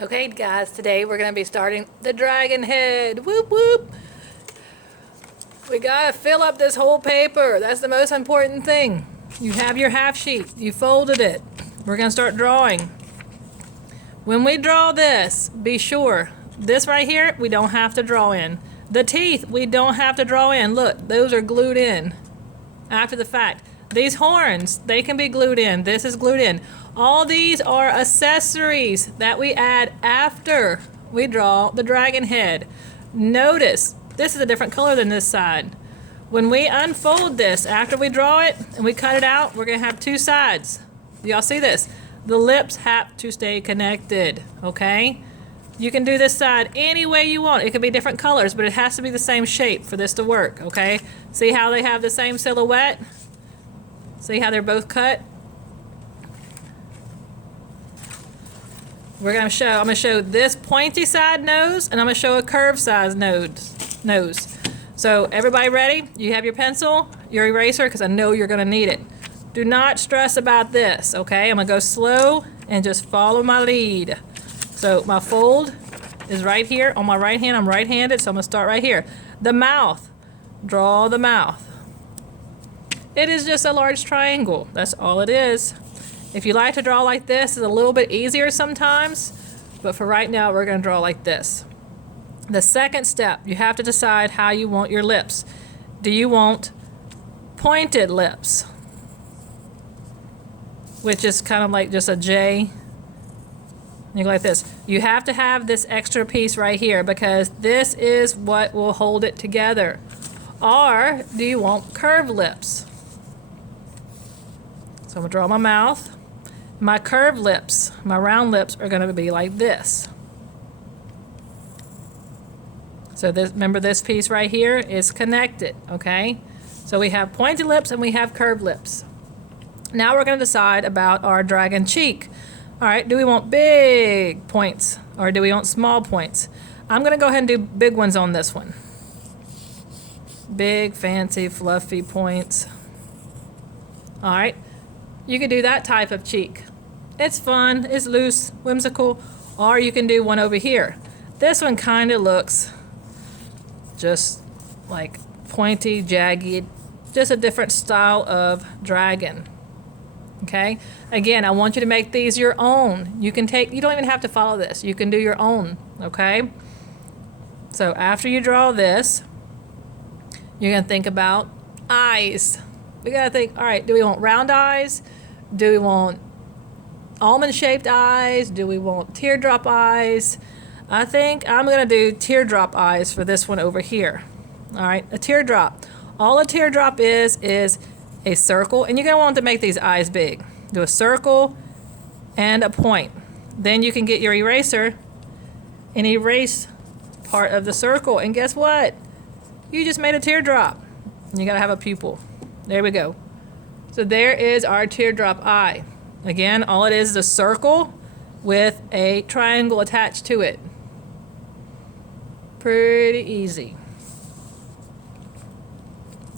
Okay guys, today we're going to be starting the dragon head. Whoop whoop. We got to fill up this whole paper. That's the most important thing. You have your half sheet. You folded it. We're going to start drawing. When we draw this, be sure, this right here, we don't have to draw in. The teeth, we don't have to draw in. Look, those are glued in after the fact. These horns, they can be glued in. This is glued in. All these are accessories that we add after we draw the dragon head. Notice, this is a different color than this side. When we unfold this, after we draw it and we cut it out, we're gonna have two sides. Y'all see this? The lips have to stay connected, okay? You can do this side any way you want. It could be different colors, but it has to be the same shape for this to work, okay? See how they have the same silhouette? See how they're both cut? I'm gonna show this pointy side nose, and I'm gonna show a curved side nose. So everybody ready? You have your pencil, your eraser, because I know you're gonna need it. Do not stress about this, okay? I'm gonna go slow and just follow my lead. So my fold is right here on my right hand. I'm right-handed, so I'm gonna start right here. The mouth, draw the mouth. It is just a large triangle. That's all it is. If you like to draw like this, it's a little bit easier sometimes, but for right now, we're gonna draw like this. The second step, you have to decide how you want your lips. Do you want pointed lips, which is kind of like just a J? You go like this. You have to have this extra piece right here because this is what will hold it together. Or do you want curved lips? So I'm gonna draw my mouth. My curved lips, my round lips are gonna be like this. So this, remember this piece right here is connected, okay? So we have pointed lips and we have curved lips. Now we're gonna decide about our dragon cheek. All right, do we want big points or do we want small points? I'm gonna go ahead and do big ones on this one. Big, fancy, fluffy points. All right. You could do that type of cheek. It's fun, it's loose, whimsical, or you can do one over here. This one kind of looks just like pointy, jagged, just a different style of dragon. Okay? Again, I want you to make these your own. You don't even have to follow this. You can do your own, okay? So after you draw this, you're gonna think about eyes. We gotta think, all right, do we want round eyes? Do we want almond-shaped eyes? Do we want teardrop eyes? I think I'm gonna do teardrop eyes for this one over here. All right, a teardrop. All a teardrop is a circle, and you're gonna want to make these eyes big. Do a circle and a point. Then you can get your eraser and erase part of the circle, and guess what? You just made a teardrop. You gotta have a pupil. There we go. So there is our teardrop eye. Again, all it is a circle with a triangle attached to it. Pretty easy.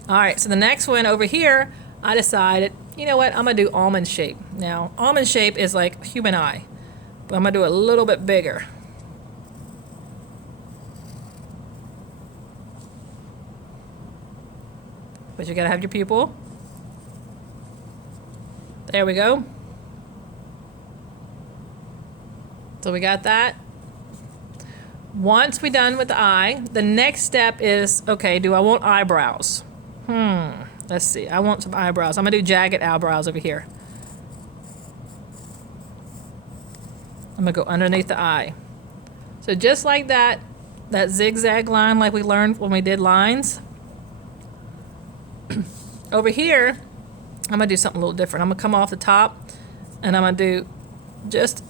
All right, so the next one over here, I decided, you know what, I'm gonna do almond shape. Now, almond shape is like human eye, but I'm gonna do it a little bit bigger. But you gotta have your pupil. There we go. So we got that. Once we're done with the eye, the next step is, okay, do I want eyebrows? Let's see, I want some eyebrows. I'm gonna do jagged eyebrows over here. I'm gonna go underneath the eye. So just like that zigzag line like we learned when we did lines, over here, I'm gonna do something a little different. I'm gonna come off the top and I'm gonna do just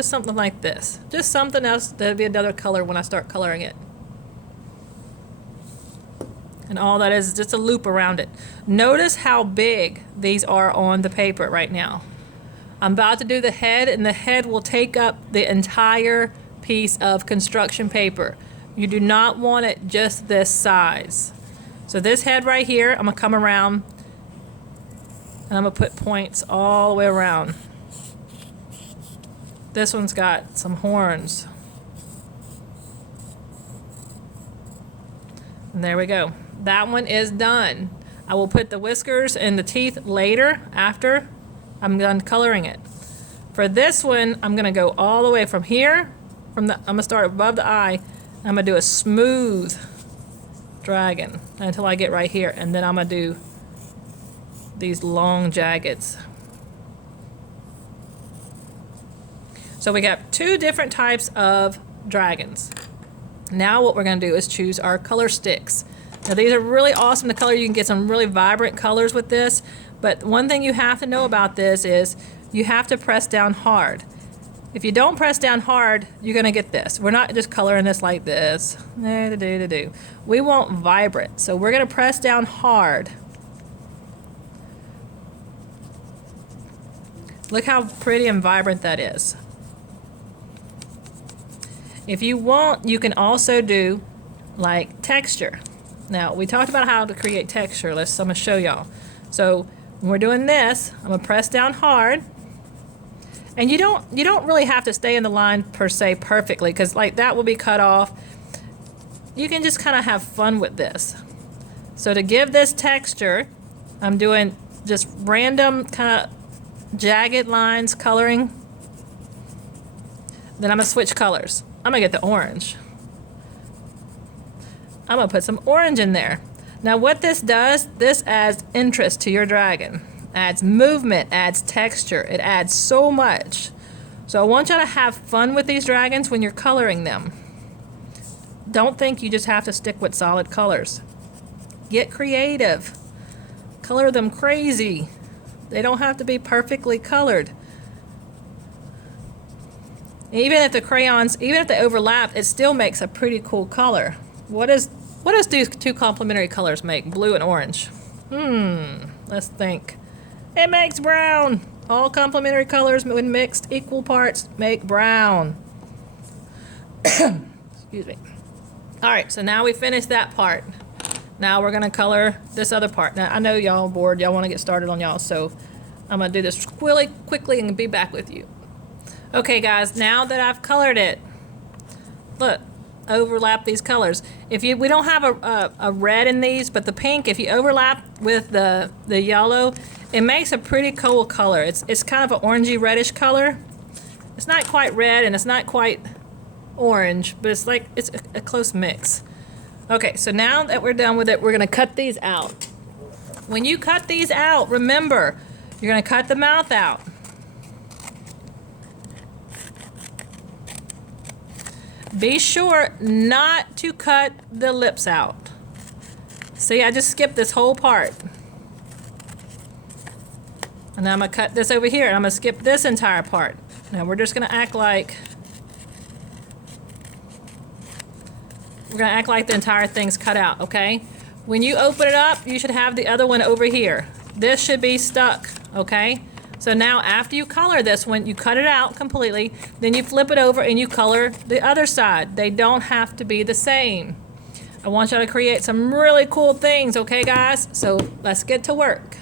something like this. Just something else that'll be another color when I start coloring it. And all that is just a loop around it. Notice how big these are on the paper right now. I'm about to do the head, and the head will take up the entire piece of construction paper. You do not want it just this size. So this head right here, I'm gonna come around and I'm gonna put points all the way around. This one's got some horns. And there we go. That one is done. I will put the whiskers and the teeth later after I'm done coloring it. For this one, I'm gonna go all the way from here, I'm gonna start above the eye. I'm gonna do a smooth dragon until I get right here, and then I'm gonna do these long jaggeds. So we got two different types of dragons. Now what we're gonna do is choose our color sticks. Now these are really awesome to color. You can get some really vibrant colors with this, but one thing you have to know about this is you have to press down hard. If you don't press down hard, you're gonna get this. We're not just coloring this like this. We want vibrant, so we're gonna press down hard. Look how pretty and vibrant that is. If you want, you can also do like texture. Now, we talked about how to create texture. I'm gonna show y'all. So when we're doing this, I'm gonna press down hard. And you don't really have to stay in the line per se perfectly, because like that will be cut off. You can just kind of have fun with this. So to give this texture, I'm doing just random kind of jagged lines coloring. Then I'm gonna switch colors. I'm gonna get the orange. I'm gonna put some orange in there. Now what this does, this adds interest to your dragon. Adds movement, adds texture. It adds so much. So I want you to have fun with these dragons when you're coloring them. Don't think you just have to stick with solid colors. Get creative. Color them crazy. They don't have to be perfectly colored. Even if the crayons, even if they overlap, it still makes a pretty cool color. What does these two complementary colors make? Blue and orange. Let's think. It makes brown. All complementary colors when mixed equal parts make brown. Excuse me. All right, so now we finished that part. Now we're gonna color this other part. Now I know y'all bored, y'all wanna get started on y'all, so I'm gonna do this really quickly and be back with you. Okay guys, now that I've colored it, look, overlap these colors. We don't have a red in these, but the pink, if you overlap with the yellow, it makes a pretty cool color. It's kind of an orangey reddish color. It's not quite red and it's not quite orange, but it's a close mix. Okay, so now that we're done with it, we're gonna cut these out. When you cut these out, remember, you're gonna cut the mouth out. Be sure not to cut the lips out. See, I just skipped this whole part. And now I'm gonna cut this over here, and I'm gonna skip this entire part. Now we're just gonna act like the entire thing's cut out, okay? When you open it up, you should have the other one over here. This should be stuck, okay? So now after you color this one, you cut it out completely, then you flip it over and you color the other side. They don't have to be the same. I want y'all to create some really cool things, okay guys? So let's get to work.